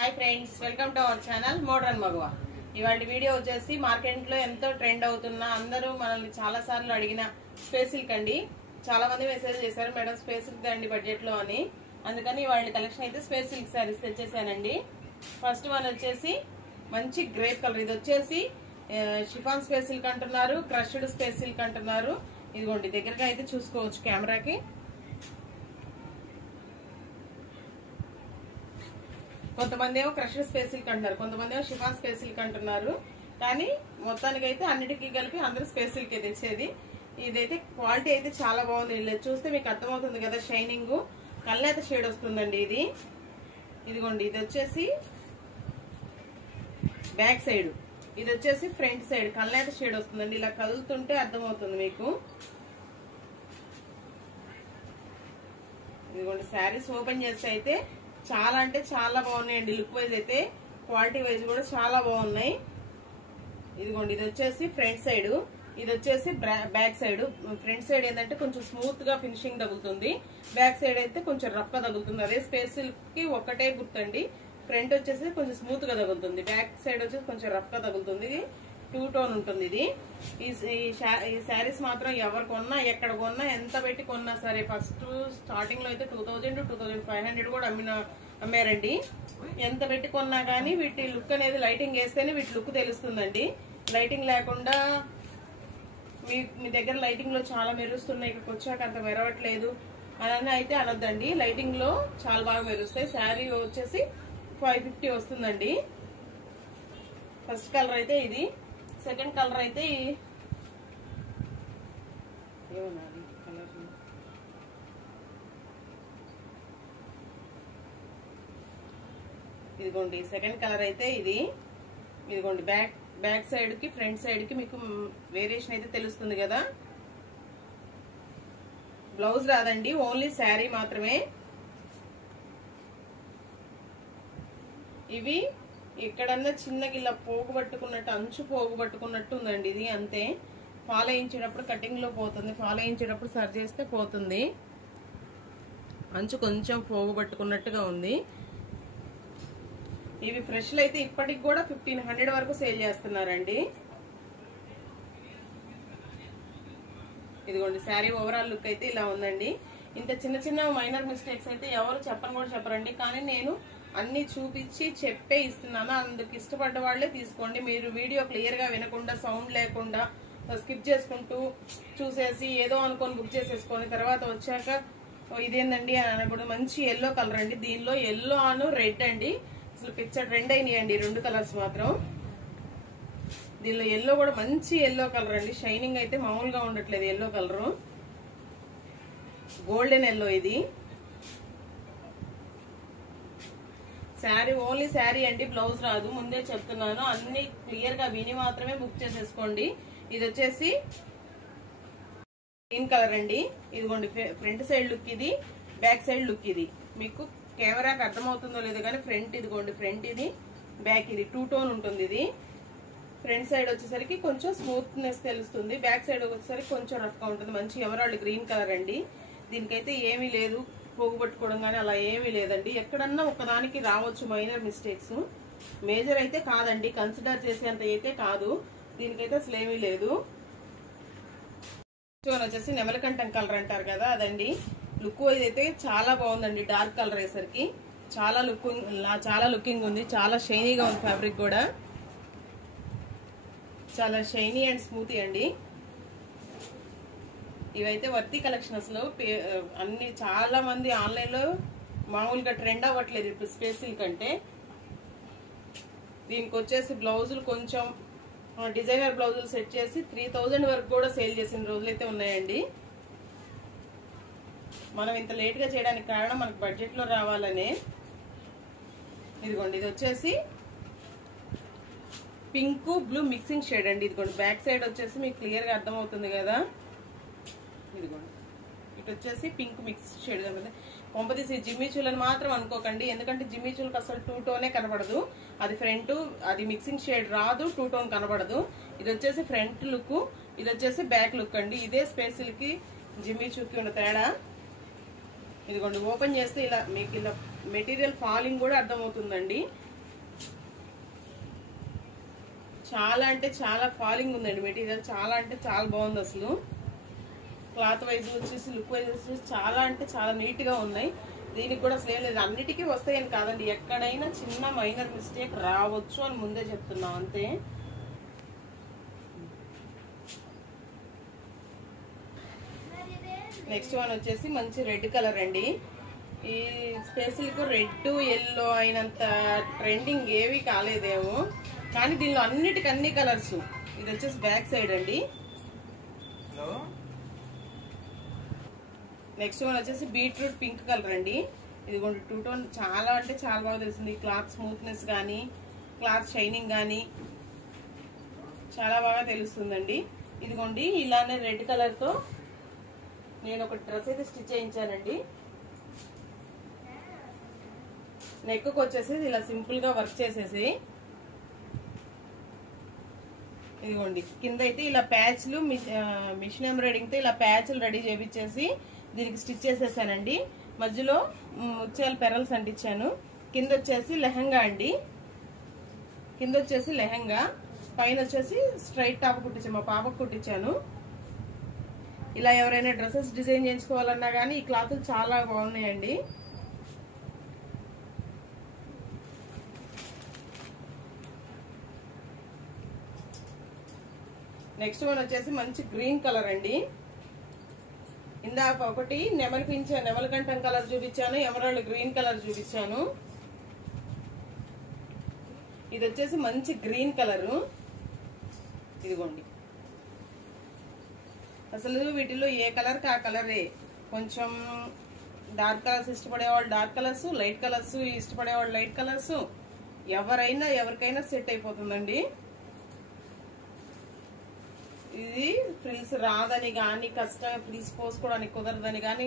Hi friends welcome to our channel modern Maguva ఇవాల్టి video వచ్చేసి market లో ఎంతో ట్రెండ్ అవుతున్న అందరూ మనల్ని చాలా సార్లు అడిగిన స్పేస్ సిల్క్ అండి. చాలా మంది మెసేజ్ చేశారు మేడం స్పేస్ సిల్క్ దండి బడ్జెట్ లో అని. అందుకని ఇవాల్టి కలెక్షన్ అయితే స్పేస్ సిల్క్ సారీస్ తెచ్చేసానండి. ఫస్ట్ వన్ వచ్చేసి మంచి గ్రేప్ కలర్. ఇది వచ్చేసి షిఫాన్ స్పేస్ సిల్క్ అంటున్నారు, క్రష్డ్ స్పేస్ సిల్క్ అంటున్నారు. ఇదిగోండి దగ్గరగా అయితే చూసుకోవచ్చు కెమెరాకి. కొంతమంది ఏమో క్రష్డ్ స్పేస్ సిల్క్ అంటున్నారు, కొంతమంది ఏమో షిఫాన్ స్పేస్ సిల్క్ అంటున్నారు. కానీ మొత్తానికైతే అన్నిటికీ కలిపి అందరూ స్పేస్ సిల్క్ తెచ్చేది. ఇదైతే క్వాలిటీ అయితే చాలా బాగుంది. ఇలా చూస్తే మీకు అర్థమవుతుంది కదా, షైనింగ్ కల్లేత షేడ్ వస్తుందండి ఇది. ఇదిగోండి ఇది వచ్చేసి బ్యాక్ సైడ్, ఇది వచ్చేసి ఫ్రంట్ సైడ్ కల్లేత షేడ్ వస్తుందండి. ఇలా కదులుతుంటే అర్థమవుతుంది మీకు. ఇదిగోండి శారీస్ ఓపెన్ చేస్తే అయితే చాలా అంటే చాలా బాగున్నాయండి. లుక్ వైజ్ అయితే క్వాలిటీ వైజ్ కూడా చాలా బాగున్నాయి. ఇదిగోండి ఇది వచ్చేసి ఫ్రంట్ సైడ్, ఇది వచ్చేసి బ్యాక్ సైడ్. ఫ్రంట్ సైడ్ ఏంటంటే కొంచెం స్మూత్ గా ఫినిషింగ్ తగులుతుంది, బ్యాక్ సైడ్ అయితే కొంచెం రఫ్ గా తగులుతుంది. అదే స్పేస్ సిల్క్ కి ఒక్కటే గుర్తండి, ఫ్రంట్ వచ్చేసి కొంచెం స్మూత్ గా తగులుతుంది, బ్యాక్ సైడ్ వచ్చేసి కొంచెం రఫ్ గా తగులుతుంది. టూ టోన్ ఉంటుంది ఇది. ఈ శారీస్ మాత్రం ఎవరు కొన్నా ఎక్కడ కొన్నా ఎంత పెట్టి కొన్నా సరే, ఫస్ట్ స్టార్టింగ్ లో అయితే 2000 to 2500 కూడా అమ్మారండి. ఎంత పెట్టి కొన్నా కానీ వీటి లుక్ అనేది లైటింగ్ వేస్తేనే వీటి లుక్ తెలుస్తుందండి. లైటింగ్ లేకుండా మీ దగ్గర లైటింగ్ లో చాలా మెరుస్తున్నాయి, ఇక్కడికి వచ్చాక అంత మెరవట్లేదు అని అయితే అనొద్దండి. లైటింగ్ లో చాలా బాగా మెరుస్తాయి. శారీ వచ్చేసి 550 వస్తుందండి. ఫస్ట్ కలర్ అయితే ఇది. సెకండ్ కలర్ అయితే ఏమన్నా కలర్ ఇదిగోండి. సెకండ్ కలర్ అయితే ఇది. ఇదిగోండి బ్యాక్ సైడ్ కి ఫ్రంట్ సైడ్ కి మీకు వేరియేషన్ అయితే తెలుస్తుంది కదా. బ్లౌజ్ రాదండి, ఓన్లీ శారీ మాత్రమే. ఇవి ఎక్కడన్నా చిన్నగా ఇలా పోగు పట్టుకున్నట్టు, అంచు పోగు పట్టుకున్నట్టు ఉందండి ఇది. అంతే, ఫాలో వేయించేటప్పుడు కటింగ్ లో పోతుంది, ఫాలో వేయించేటప్పుడు సరి చేస్తే పోతుంది. అంచు కొంచెం పోగు పట్టుకున్నట్టుగా ఉంది. ఇవి ఫ్రెష్ అయితే ఇప్పటికి కూడా 1500 వరకు సేల్ చేస్తున్నారండి. ఇదిగోండి శారీ ఓవరాల్ లుక్ అయితే ఇలా ఉందండి. ఇంత చిన్న చిన్న మైనర్ మిస్టేక్స్ అయితే ఎవరు చెప్పని కూడా చెప్పరండి, కానీ నేను అన్ని చూపించి చెప్పే ఇస్తున్నాను. అందుకు ఇష్టపడ్డ వాళ్లే తీసుకోండి. మీరు వీడియో క్లియర్ గా వినకుండా, సౌండ్ లేకుండా స్కిప్ చేసుకుంటూ చూసేసి ఏదో అనుకొని బుక్ చేసేసుకొని తర్వాత వచ్చాక ఇదేందండి అని అనకూడదు. మంచి ఎల్లో కలర్ అండి. దీనిలో ఎల్లో అను రెడ్ అండి, అసలు పిక్చర్ ట్రెండ్ అయినాయండి రెండు కలర్స్ మాత్రం. దీనిలో ఎల్లో కూడా మంచి ఎల్లో కలర్ అండి. షైనింగ్ అయితే మామూలుగా ఉండట్లేదు. ఎల్లో కలర్ గోల్డెన్ ఎల్లో ఇది. శారీ ఓన్లీ శారీ అండి, బ్లౌజ్ రాదు, ముందే చెప్తున్నాను. అన్ని క్లియర్ గా విని మాత్రమే బుక్ చేసేసుకోండి. ఇది వచ్చేసి గ్రీన్ కలర్ అండి. ఇదిగోండి ఫ్రంట్ సైడ్ లుక్ ఇది, బ్యాక్ సైడ్ లుక్ ఇది. మీకు కెమెరాకి అర్థమవుతుందో లేదో కానీ ఫ్రంట్ ఇదిగోండి, ఫ్రంట్ ఇది, బ్యాక్ ఇది. టూ టోన్ ఉంటుంది ఇది. ఫ్రంట్ సైడ్ వచ్చేసరికి కొంచెం స్మూత్నెస్ తెలుస్తుంది, బ్యాక్ సైడ్ వచ్చేసరికి కొంచెం రఫ్ గా ఉంటుంది. మంచి ఎమరాల్డ్ గ్రీన్ కలర్ అండి. దీనికైతే ఏమీ లేదు, పోగు పట్టుకోవడం కానీ అలా ఏమీ లేదండి. ఎక్కడన్నా ఒకదానికి రావచ్చు మైనర్ మిస్టేక్స్, మేజర్ అయితే కాదండి, కన్సిడర్ చేసేంత అయితే కాదు. దీనికైతే అసలు ఏమీ లేదు. వచ్చేసి నెమలకంఠం కలర్ అంటారు కదా, అదండి. లుక్ వైజ్ అయితే చాలా బాగుందండి. డార్క్ కలర్ వేసరికి చాలా లుకింగ్ ఉంది, చాలా షైనీగా ఉంది. ఫ్యాబ్రిక్ కూడా చాలా షైనీ అండ్ స్మూతీ అండి. ఇవైతే వర్తి కలెక్షన్. అసలు అన్ని చాలా మంది ఆన్లైన్ లో మామూలుగా ట్రెండ్ అవ్వట్లేదు ఇప్పుడు స్పేస్ సిల్క్ అంటే. దీనికి వచ్చేసి బ్లౌజులు కొంచెం డిజైనర్ బ్లౌజులు సెట్ చేసి 3000 వరకు కూడా సేల్ చేసిన రోజులైతే ఉన్నాయండి. మనం ఇంత లేట్ గా చేయడానికి కారణం మనకు బడ్జెట్ లో రావాలనే. ఇదిగోండి ఇది వచ్చేసి పింక్ బ్లూ మిక్సింగ్ షేడ్ అండి. ఇదిగోండి బ్యాక్ సైడ్ వచ్చేసి మీకు క్లియర్ గా అర్థమవుతుంది కదా. ఇదిగోండి ఇటు వచ్చేసి పింక్ మిక్స్ షేడ్ కనపడుతుంది. కొంపదీసి జిమ్మిచూలని మాత్రం అనుకోకండి, ఎందుకంటే జిమ్మిచూలకు అసలు టూ టోనే కనపడదు. అది ఫ్రంట్, అది మిక్సింగ్ షేడ్ రాదు, టూ టోన్ కనపడదు. ఇది వచ్చేసి ఫ్రంట్ లుక్, ఇది వచ్చేసి బ్యాక్ లుక్ అండి. ఇదే స్పేస్ సిల్క్ జిమ్మిచూకి ఉన్న తేడా. ఇదిగోండి ఓపెన్ చేస్తే ఇలా మీకు ఇలా మెటీరియల్ ఫాలింగ్ కూడా అర్థమవుతుందండి. చాలా అంటే చాలా ఫాలింగ్ ఉందండి మెటీరియల్, చాలా అంటే చాలా బాగుంది అసలు. క్లాత్ వైజ్ వచ్చేసి లుక్ వైజ్ వచ్చేసి చాలా అంటే చాలా నీట్ గా ఉన్నాయి. దీనికి కూడా అసలు ఏం లేదు, అన్నిటికీ వస్తాయని కాదండి, ఎక్కడైనా చిన్న మైనర్ మిస్టేక్ రావచ్చు అని ముందే చెప్తున్నాం అంతే. నెక్స్ట్ వన్ వచ్చేసి మంచి రెడ్ కలర్ అండి. ఈ స్పెషల్కు రెడ్ ఎల్లో అయినంత ట్రెండింగ్ ఏవి కాలేదేమో, కానీ దీనిలో అన్ని కలర్స్. ఇది వచ్చేసి బ్యాక్ సైడ్ అండి. నెక్స్ట్ వన్ వచ్చేసి బీట్రూట్ పింక్ కలర్ అండి. ఇదిగోండి 2 టోన్, చాలా అంటే చాలా బాగా తెలుస్తుంది. క్లాత్ స్మూత్నెస్ కానీ క్లాత్ షైనింగ్ కానీ చాలా బాగా తెలుస్తుందండి. ఇదిగోండి ఇలానే రెడ్ కలర్ తో నేను ఒక డ్రెస్ అయితే స్టిచ్ చేయించానండి. నెక్ కు వచ్చేసి ఇలా సింపుల్ గా వర్క్ చేసేసి, ఇదిగోండి కింద అయితే ఇలా ప్యాచ్లు మిషన్ ఎంబ్రాయిడింగ్ తో ఇలా ప్యాచ్లు రెడీ చేపించేసి దీనికి స్టిచ్ చేసేసానండి. మధ్యలో ముత్యాల పెరల్స్ అంటించాను. కింద వచ్చేసి లెహంగా అండి, కింద వచ్చేసి లెహంగా, పైన వచ్చేసి స్ట్రైట్ టాప్ కుట్టించాను, మా పాపకు కుట్టించాను. ఇలా ఎవరైనా డ్రెస్సెస్ డిజైన్ చేయించుకోవాలన్నా కానీ ఈ క్లాతులు చాలా బాగున్నాయండి. నెక్స్ట్ వన్ వచ్చేసి మంచి గ్రీన్ కలర్ అండి. ఇందాక ఒకటి నెమలికంఠం కలర్ చూపించాను, ఎమరాల్డ్ గ్రీన్ కలర్ చూపించాను. ఇది వచ్చేసి మంచి గ్రీన్ కలరు. ఇదిగోండి అసలు వీటిలో ఏ కలర్ కి ఆ కలరే. కొంచెం డార్క్ కలర్స్ ఇష్టపడేవాళ్ళు డార్క్ కలర్స్, లైట్ కలర్స్ ఇష్టపడేవాళ్ళు లైట్ కలర్స్, ఎవరికైనా సెట్ అయిపోతుందండి. ఇది ఫ్రిల్స్ రాదని కానీ కష్టంగా ఫ్రిల్స్ పోసుకోవడానికి కుదరదని కానీ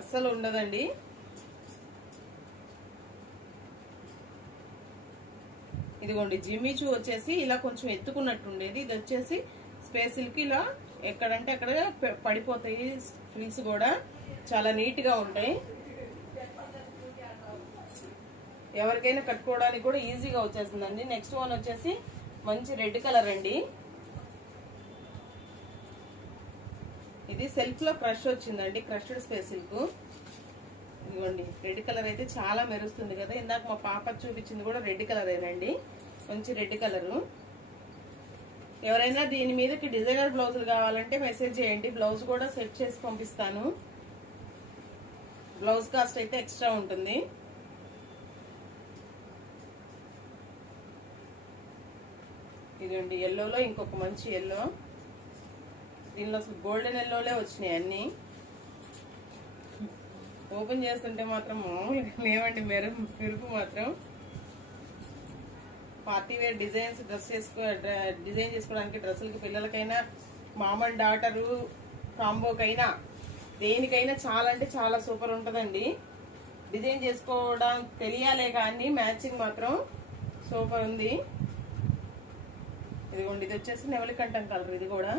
అస్సలు ఉండదండి. ఇదిగోండి జిమ్మిచూ వచ్చేసి ఇలా కొంచెం ఎత్తుకున్నట్టు ఉండేది, ఇది వచ్చేసి స్పేసిల్కి ఇలా ఎక్కడంటే అక్కడ పడిపోతాయి. ఫ్రిల్స్ కూడా చాలా నీట్ గా ఉంటాయి, ఎవరికైనా కట్టుకోవడానికి కూడా ఈజీగా వచ్చేస్తుందండి. నెక్స్ట్ వన్ వచ్చేసి మంచి రెడ్ కలర్ అండి. ఇది సెల్ఫ్ లో క్రష్ వచ్చిందండి, క్రష్డ్ స్పెసిల్కు. ఇదిగోండి రెడ్ కలర్ అయితే చాలా మెరుస్తుంది కదా, ఇందాక మా పాప చూపించింది కూడా రెడ్ కలరేనండి, మంచి రెడ్ కలరు. ఎవరైనా దీని మీదకి డిజైనర్ బ్లౌజులు కావాలంటే మెసేజ్ చేయండి, బ్లౌజ్ కూడా సెట్ చేసి పంపిస్తాను. బ్లౌజ్ కాస్ట్ అయితే ఎక్స్ట్రా ఉంటుంది. ఇదండి ఎల్లోలో ఇంకొక మంచి ఎల్లో, దీనిలో అసలు గోల్డెన్ ఎల్లోలే వచ్చినాయి అన్ని. ఓపెన్ చేస్తుంటే మాత్రం మామూలుగా లేవండి, మెరుపు మాత్రం. పార్టీ వేర్ డిజైన్స్ డిజైన్ చేసుకోవడానికి డ్రెస్సులకి, పిల్లలకైనా, మామూలు డాటరు కాంబోకైనా దేనికైనా చాలా అంటే చాలా సూపర్ ఉంటుందండి. డిజైన్ చేసుకోవడం తెలియాలే కానీ మ్యాచింగ్ మాత్రం సూపర్ ఉంది. ఇదిగోండి ఇది వచ్చేసి నెమలికంఠం కలర్, ఇది కూడా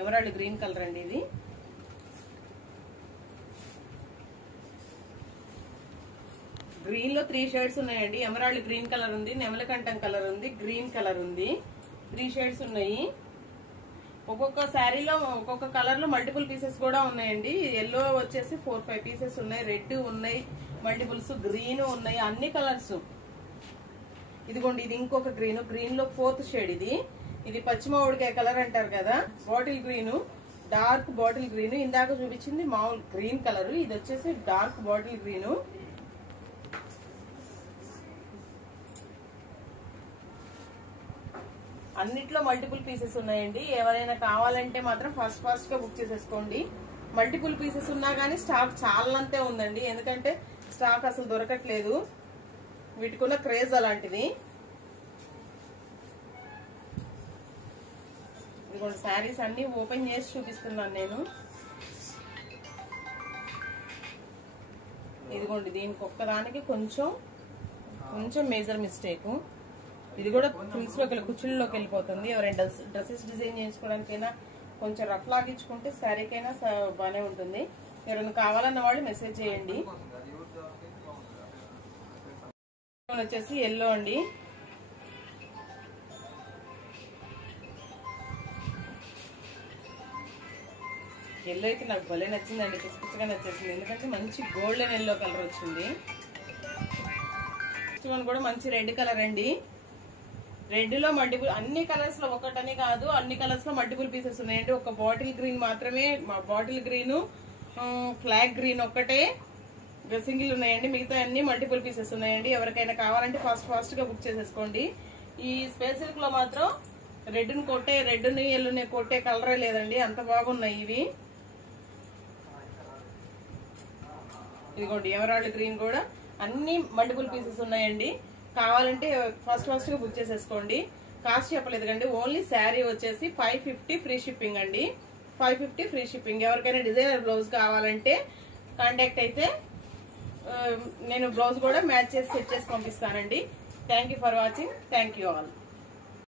ఎమరాల్డ్ గ్రీన్ కలర్ అండి. ఇది గ్రీన్ లో 3 షేడ్స్ ఉన్నాయండి. ఎమరాల్డ్ గ్రీన్ కలర్ ఉంది, నెమలికంఠం కలర్ ఉంది, గ్రీన్ కలర్ ఉంది. 3 షేడ్స్ ఉన్నాయి. ఒక్కొక్క శారీలో ఒక్కొక్క కలర్ లో మల్టిపుల్ పీసెస్ కూడా ఉన్నాయండి. ఎల్లో వచ్చేసి 4-5 పీసెస్ ఉన్నాయి, రెడ్ ఉన్నాయి, మల్టిపుల్స్ గ్రీన్ ఉన్నాయి, అన్ని కలర్స్. ఇదిగోండి ఇది ఇంకొక గ్రీన్, గ్రీన్ లో 4th షేడ్. ఇది పచ్చిమామిడికాయ కలర్ అంటారు కదా, bottle green, dark bottle green. ఇందాక చూపించింది మామూలు గ్రీన్ కలర్, ఇది వచ్చేసి డార్క్ బాటిల్ గ్రీన్. అన్నిట్లో మల్టిపుల్ పీసెస్ ఉన్నాయండి. ఎవరైనా కావాలంటే మాత్రం ఫాస్ట్ గా బుక్ చేసేసుకోండి. మల్టిపుల్ పీసెస్ ఉన్నా కానీ స్టాక్ చాలంతే ఉందండి, ఎందుకంటే స్టాక్ అసలు దొరకట్లేదు, వీటికున్న క్రేజ్ అలాంటిది. ఇదిగోండి శారీస్ అన్ని ఓపెన్ చేసి చూపిస్తున్నాను నేను. ఇదిగోండి దీనికి ఒక్కదానికి కొంచెం మేజర్ మిస్టేక్. ఇది కూడా ఫ్రిల్స్ లోకి కుచ్చుల్లోకి వెళ్ళిపోతుంది. ఎవరైనా డ్రెస్సెస్ డిజైన్ చేసుకోవడానికైనా కొంచెం రఫ్ లాగించుకుంటే శారీకైనా బాగానే ఉంటుంది. ఎవరైనా కావాలన్న వాళ్ళు మెసేజ్ చేయండి. వచ్చేసి ఎల్లో అండి, ఎల్లో అయితే నాకు భలే నచ్చిందండి, పిచ్చగా నచ్చేసింది. ఎందుకంటే మంచి గోల్డెన్ ఎల్లో కలర్ వచ్చింది. నెక్స్ట్ వన్ కూడా మంచి రెడ్ కలర్ అండి. రెడ్ లో మల్టిపుల్, అన్ని కలర్స్ లో ఒకటనే కాదు, అన్ని కలర్స్ లో మల్టిపుల్ పీసెస్ ఉన్నాయండి. ఒక బాటిల్ గ్రీన్ మాత్రమే, బాటిల్ గ్రీన్, ఫ్లాగ్ గ్రీన్ ఒక్కటే సింగిల్ ఉన్నాయండి. మిగతా అన్ని మల్టిపుల్ పీసెస్ ఉన్నాయండి. ఎవరికైనా కావాలంటే ఫాస్ట్ గా బుక్ చేసేసుకోండి. ఈ స్పేస్ సిల్క్ లో మాత్రం రెడ్ ని ఎల్లుని కొట్టే కలరే లేదండి, అంత బాగున్నాయి ఇవి. ఇదిగోండి ఎమరాల్డ్ గ్రీన్ కూడా అన్ని మల్టిపుల్ పీసెస్ ఉన్నాయండి. కావాలంటే ఫాస్ట్ గా బుక్ చేసేసుకోండి. కాస్ట్ చెప్పలేదు కండి, ఓన్లీ శారీ వచ్చేసి 550 ఫ్రీ షిప్పింగ్ అండి. 550 ఫ్రీ షిప్పింగ్. ఎవరికైనా డిజైనర్ బ్లౌజ్ కావాలంటే కాంటాక్ట్ అయితే నేను బ్లౌజ్ కూడా మ్యాచ్ చేసి సెట్ చేసి పంపిస్తానండి. Thank you for watching. Thank you all.